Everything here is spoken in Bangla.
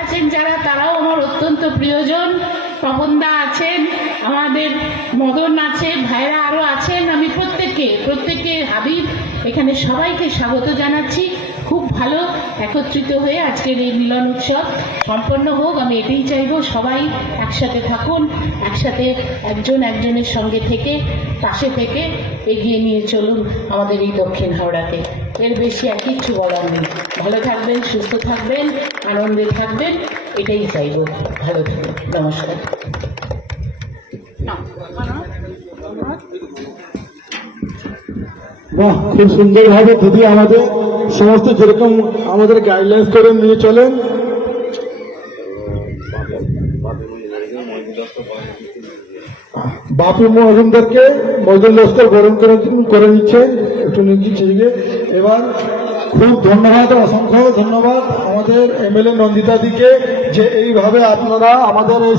আছেন যারা, তারাও আমার অত্যন্ত প্রিয়জন। তপনদা আছেন, আমাদের মদন আছে, ভাইরা আরও আছেন। আমি প্রত্যেককে হাবিব এখানে সবাইকে স্বাগত জানাচ্ছি। খুব ভালো একত্রিত হয়ে আজকের এই মিলন উৎসব সম্পন্ন হোক, আমি এটাই চাইব। সবাই একসাথে থাকুন, একসাথে একজনের সঙ্গে থেকে পাশে থেকে এগিয়ে নিয়ে চলুন আমাদের এই দক্ষিণ হাওড়াতে। এর বেশি আর কিচ্ছু বলার নেই। ভালো থাকবেন, সুস্থ থাকবেন, আনন্দে থাকবেন, এটাই চাইব। ভালো থাকবেন, নমস্কার। বাহ, খুব সুন্দরভাবে দিদি আমাদের সমস্ত যেরকম আমাদের গাইডলাইন্স করে নিয়ে চলেন। বাপি মজুমদারকে মজুম লস্কর বরণ করে নিচ্ছেন একটু নিচ্ছি। এবার খুব ধন্যবাদ, অসংখ্য ধন্যবাদ আমাদের এমএলএ নন্দিতা দিকে যে এইভাবে আপনারা আমাদের এই